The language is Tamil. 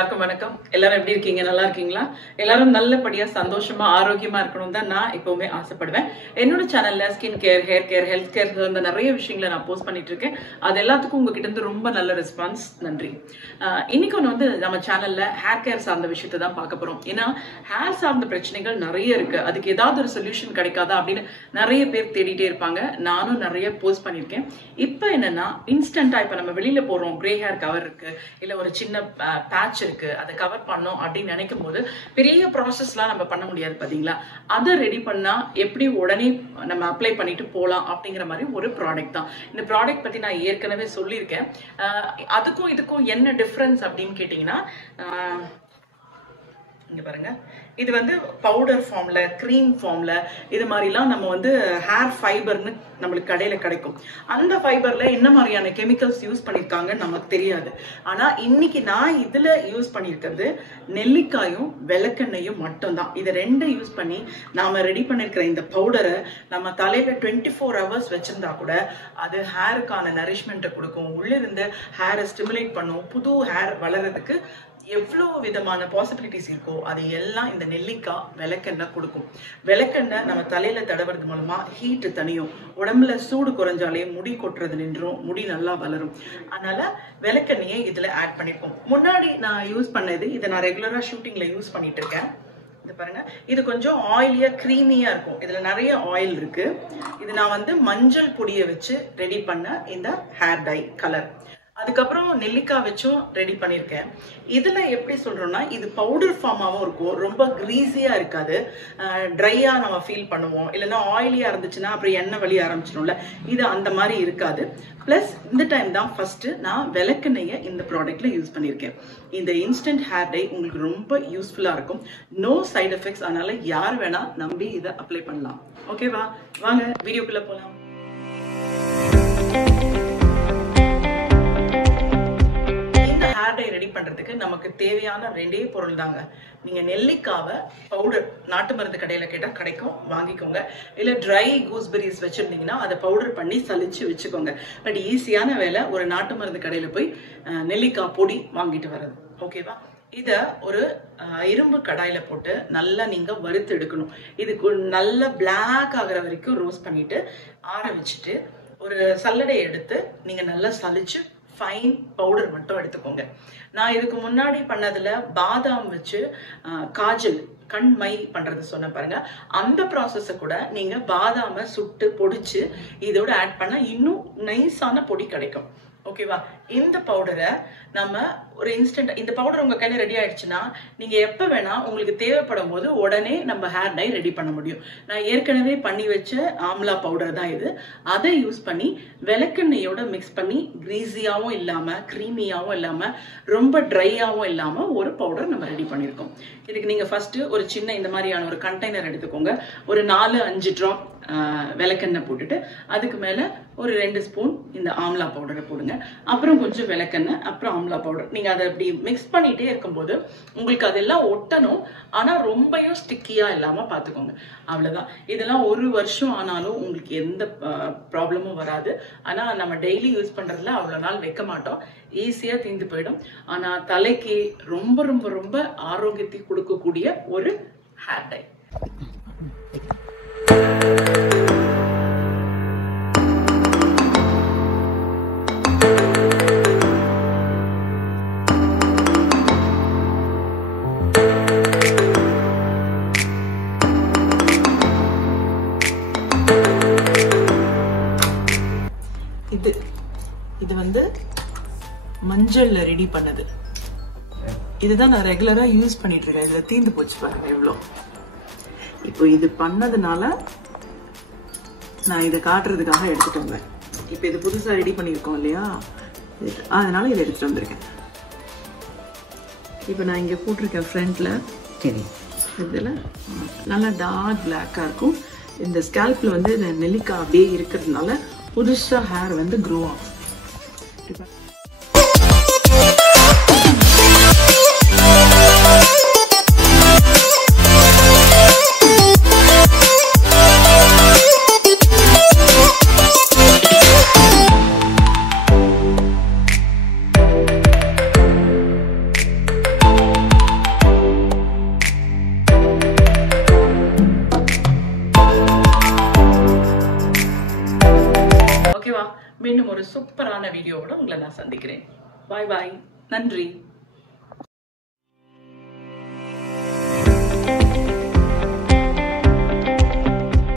எல்லாருக்கும் வணக்கம். எல்லாரும் எப்படி இருக்கீங்க? நல்லா இருக்கீங்களா? எல்லாரும் நல்லபடியா சந்தோஷமா ஆரோக்கியமா இருக்கணும் தான் நான் எப்பவுமே ஆசைப்படுவேன். என்னோட சேனல்ல skin care, hair care, health care இந்த நிறைய விஷயங்களை நான் போஸ்ட் பண்ணிட்டு இருக்கேன். அது எல்லாத்துக்கும் உங்ககிட்ட இருந்து ரொம்ப நல்ல ரெஸ்பான்ஸ். நன்றி. இன்னைக்கு ஒன்று நம்ம சேனல்ல ஹேர் கேர் சார்ந்த விஷயத்தை தான் பார்க்க போறோம். ஏன்னா ஹேர் சார்ந்த பிரச்சனைகள் நிறைய இருக்கு. அதுக்கு ஏதாவது ஒரு சொல்யூஷன் கிடைக்காதா அப்படின்னு நிறைய பேர் தேடிட்டே இருப்பாங்க. நானும் நிறைய போஸ்ட் பண்ணிருக்கேன். இப்ப என்னன்னா இன்ஸ்டன்டா இப்ப நம்ம வெளியில போறோம், கிரே ஹேர் கவர் இருக்கு, இல்ல ஒரு சின்ன பேட்ச் இருக்கு, அதை கவர் பண்ணோம் அப்படின்னு நினைக்கும் போது பெரிய ப்ராசஸ்லாம் நம்ம பண்ண முடியாது பாத்தீங்களா. அதை ரெடி பண்ணா எப்படி உடனே நம்ம அப்ளை பண்ணிட்டு போலாம் அப்படிங்கிற மாதிரி ஒரு ப்ராடக்ட் தான். இந்த ப்ராடக்ட் பத்தி நான் ஏற்கனவே சொல்லியிருக்கேன். அதுக்கும் இதுக்கும் என்ன டிஃபரன்ஸ் அப்படின்னு கேட்டீங்கன்னா, இங்க பாருங்க, இது வந்து பவுடர் ஃபார்ம்ல, கிரீம் ஃபார்ம்ல, இது மாதிரிலாம் நம்ம வந்து ஹேர் ஃபைபர்னு நம்மளுக்கு கடையில கிடைக்கும். அந்த ஃபைபர்ல என்ன மாதிரியான கெமிக்கல்ஸ் யூஸ் பண்ணிருக்காங்கன்னு நமக்கு தெரியாது. ஆனா இன்னைக்கு நான் இதுல யூஸ் பண்ணிருக்கிறது நெல்லிக்காயும் விளக்கெண்ணையும் மட்டும்தான். இதை ரெண்டும் யூஸ் பண்ணி நாம ரெடி பண்ணிருக்கிற இந்த பவுடரை நம்ம தலையில 24 hours வச்சிருந்தா கூட அது ஹேருக்கான நரிஷ்மெண்ட்டை கொடுக்கும், உள்ள இருந்து ஹேரை ஸ்டிமுலேட் பண்ணும், புது ஹேர் வளர்றதுக்கு எவ்வளவு விதமான பாசிபிலிட்டிஸ் இருக்கோ அது எல்லாம் இந்த நெல்லிக்காய் விளக்கெண்ணெய் கொடுக்கும். விளக்கெண்ணெய் நம்ம தலையில தடவுறது மூலமா ஹீட் தனியும், உடம்புல சூடு குறைஞ்சாலே முடி கொட்டுறது நின்றும், முடி நல்லா வளரும். அதனால விளக்கெண்ணையை இதுல ஆட் பண்ணிருக்கோம். முன்னாடி நான் யூஸ் பண்ணது, இதை நான் ரெகுலரா ஷூட்டிங்ல யூஸ் பண்ணிட்டு இருக்கேன். இது பாருங்க, இது கொஞ்சம் ஆயிலியா கிரீமியா இருக்கும். இதுல நிறைய ஆயில் இருக்கு. இது நான் வந்து மஞ்சள் பொடியை வச்சு ரெடி பண்ண இந்த ஹேர் டை கலர். அதுக்கப்புறம் நெல்லிக்காய் வச்சும் ரெடி பண்ணியிருக்கேன். இதுல எப்படி சொல்றோம்னா, இது பவுடர் ஃபார்மாவும் இருக்கும், ரொம்ப கிரீஸியா இருக்காது, ட்ரையா நம்ம ஃபீல் பண்ணுவோம். இல்லைன்னா ஆயிலியா இருந்துச்சுன்னா அப்புறம் எண்ணெய் வலி ஆரம்பிச்சிடும்ல, இது அந்த மாதிரி இருக்காது. பிளஸ் இந்த டைம் தான் ஃபர்ஸ்ட் நான் விளக்கெண்ணெயை இந்த ப்ராடக்ட்ல யூஸ் பண்ணியிருக்கேன். இந்த இன்ஸ்டன்ட் ஹேர் டை உங்களுக்கு ரொம்ப யூஸ்ஃபுல்லா இருக்கும். No side effects. அதனால யார் வேணா நம்பி இதை அப்ளை பண்ணலாம். ஓகேவா? வாங்க வீடியோக்குள்ள போலாம். ரெடி பண்றதுக்கு நமக்கு தேவையான ரெண்டே பொருள் தாங்க. நீங்க நெல்லிக்காவை பவுடர் நாட்டு மருந்து கடையில கேட்டா கிடைக்கும், வாங்கிக்கோங்க. இல்ல ட்ரை கூஸ்பெரிஸ் வச்சிருந்தீங்கன்னா அதை பவுடர் பண்ணி சலிச்சு வச்சுக்கோங்க. பட் ஈஸியான வேலை ஒரு நாட்டு மருந்து கடையில போய் நெல்லிக்காய் பொடி வாங்கிட்டு வர்றது. ஓகேவா? இத ஒரு இரும்பு கடாயில போட்டு நல்லா நீங்க வறுத்து எடுக்கணும். இதுக்கு நல்லா பிளாக் ஆகுற வரைக்கும் ரோஸ்ட் பண்ணிட்டு ஆற வச்சுட்டு ஒரு சல்லடை எடுத்து நீங்க நல்லா சலிச்சு ஃபைன் பவுடர் மட்டும் எடுத்துக்கோங்க. நான் இதுக்கு முன்னாடி பண்ணதுல பாதாம் வச்சு காஜல் கண் மை பண்றது சொன்ன பாருங்க, அந்த ப்ராசஸ கூட நீங்க பாதாம சுட்டு பொடிச்சு இதோட ஆட் பண்ணா இன்னும் நைஸான பொடி கிடைக்கும். ஓகேவா? இந்த பவுடரை நம்ம ஒரு இன்ஸ்டன்ட், இந்த பவுடர் உங்க கையில ரெடி ஆயிடுச்சுன்னா நீங்க எப்ப வேணா உங்களுக்கு தேவைப்படும் போது உடனே நம்ம ஹேர் டை ரெடி பண்ண முடியும். நான் ஏற்கனவே பண்ணி வச்ச ஆம்லா பவுடர் தான் இது. அதை யூஸ் பண்ணி விளக்கெண்ணெயோட மிக்ஸ் பண்ணி கிரீஸியாவும் இல்லாம கிரீமியாவும் இல்லாம ரொம்ப ட்ரையாவும் இல்லாம ஒரு பவுடர் நம்ம ரெடி பண்ணிருக்கோம். இதுக்கு நீங்க ஃபர்ஸ்ட் ஒரு சின்ன இந்த மாதிரியான ஒரு கண்டெய்னர் எடுத்துக்கோங்க. ஒரு 4-5 டிராப் விளக்கெண்ணெய் போட்டுட்டு அதுக்கு மேல ஒரு 2 ஸ்பூன் இந்த ஆம்லா பவுடரை போடுங்க. அப்புறம் கொஞ்சம் விளக்கெண்ணெய், அப்புறம் ஆம்லா பவுடர். நீங்க அதை அப்படி மிக்ஸ் பண்ணிட்டே இருக்கும்போது உங்களுக்கு அதெல்லாம் ஒட்டணும், ஆனா ரொம்பயும் ஸ்டிக்கியா இல்லாம பாத்துக்கோங்க. அவ்வளவுதான். இதெல்லாம் 1 வருஷம் ஆனாலும் உங்களுக்கு எந்த ப்ராப்ளமும் வராது. ஆனா நம்ம டெய்லி யூஸ் பண்றதுல அவ்வளவு நாள் வைக்க மாட்டோம், ஈஸியா தீர்ந்து போயிடும். ஆனா தலைக்கு ரொம்ப ரொம்ப ரொம்ப ஆரோக்கியத்தை கொடுக்கக்கூடிய ஒரு ஹேர் டை. இது வந்து மஞ்சள்ல ரெடி பண்ணது. இதுதான் நான் ரெகுலரா யூஸ் பண்ணிட்டு இருக்கேன். இதுல தீந்து போச்சு பாருங்க எவ்வளோ. இப்போ இது பண்ணதுனால நான் இதை காட்டுறதுக்காக எடுத்துட்டு வந்தேன். இப்போ இது புதுசா ரெடி பண்ணிருக்கோம் இல்லையா, அதனால இதை எடுத்துட்டு வந்திருக்கேன். இப்போ நான் இங்க போட்டிருக்கேன் ஃப்ரண்ட்ல. சரி, இதுல நல்லா டார்க் பிளாக்கா இருக்கும். இந்த ஸ்கேல்ப்ல வந்து இந்த நெல்லிக்காய் அப்படியே இருக்கிறதுனால புதுசா ஹேர் வந்து க்ரோ ஆகும். ஓகேவா? மீண்டும் ஒரு சூப்பரான வீடியோவோட உங்களை நான் சந்திக்கிறேன். பாய் பாய். நன்றி.